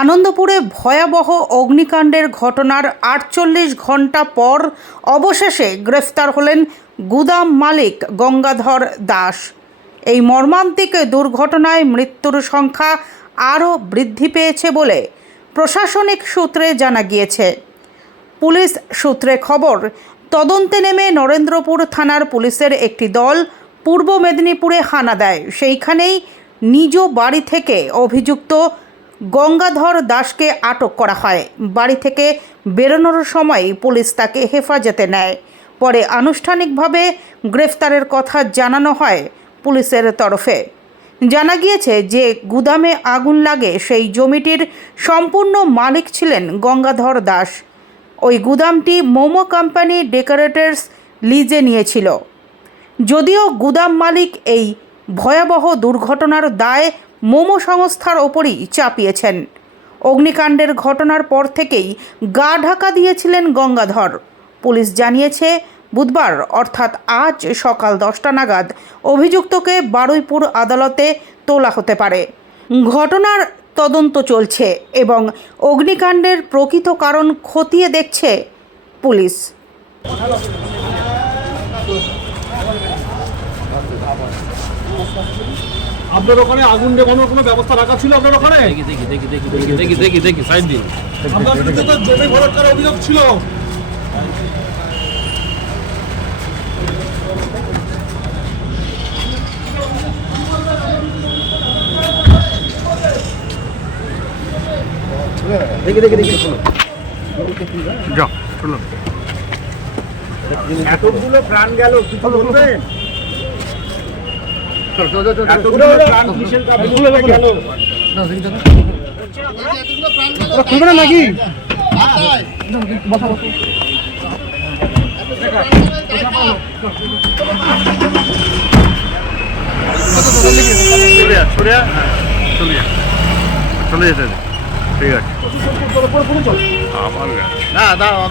আনন্দপুরে ভয়াবহ অগ্নিকাণ্ডের ঘটনার ৪৮ ঘণ্টা পর অবশেষে গ্রেফতার হলেন গুদাম মালিক গঙ্গাধর দাস। এই মর্মান্তিক দুর্ঘটনায় মৃত্যুর সংখ্যা আরও বৃদ্ধি পেয়েছে বলে প্রশাসনিক সূত্রে জানা গিয়েছে। পুলিশ সূত্রে খবর, তদন্তে নেমে নরেন্দ্রপুর থানার পুলিশের একটি দল পূর্ব মেদিনীপুরে হানা দেয়। সেইখানেই নিজ বাড়ি থেকে অভিযুক্ত গঙ্গাধর দাসকে আটক করা হয়। বাড়ি থেকে বেরোনোর সময় পুলিশ তাকে হেফাজতে নেয়। পরে আনুষ্ঠানিকভাবে গ্রেফতারের কথা জানানো হয় পুলিশের তরফে। জানা গিয়েছে যে গুদামে আগুন লাগে সেই জমিটির সম্পূর্ণ মালিক ছিলেন গঙ্গাধর দাস। ওই গুদামটি মোমো কোম্পানি ডেকোরেটরস লিজে নিয়েছিল। যদিও গুদাম মালিক এই ভয়াবহ দুর্ঘটনার দায় মোমো সংস্থার ওপরই চাপিয়েছেন। অগ্নিকাণ্ডের ঘটনার পর থেকেই গা ঢাকা দিয়েছিলেন গঙ্গাধর। পুলিশ জানিয়েছে, বুধবার অর্থাৎ আজ সকাল 10টা নাগাদ অভিযুক্তকে বারুইপুর আদালতে তোলা হতে পারে। ঘটনার তদন্ত চলছে এবং অগ্নিকাণ্ডের প্রকৃত কারণ খতিয়ে দেখছে পুলিশ। আপনার ওখানে আগুন নেভানোর কোনো ব্যবস্থা রাখা ছিল আপনার ওখানে? দেখি সাইড দিন। আপনার বিরুদ্ধে তো জমি ভরাট করার অভিযোগ ছিল। দেখি শোনো। যাও শোনো। এতগুলো প্রাণ গেল, কিছু বলবেন? এতগুলো প্রাণ কিসের কারণে গেল? খুলবে না নাকি? চলে যেতে ঠিক আছে। আমার না দাঁড়াও।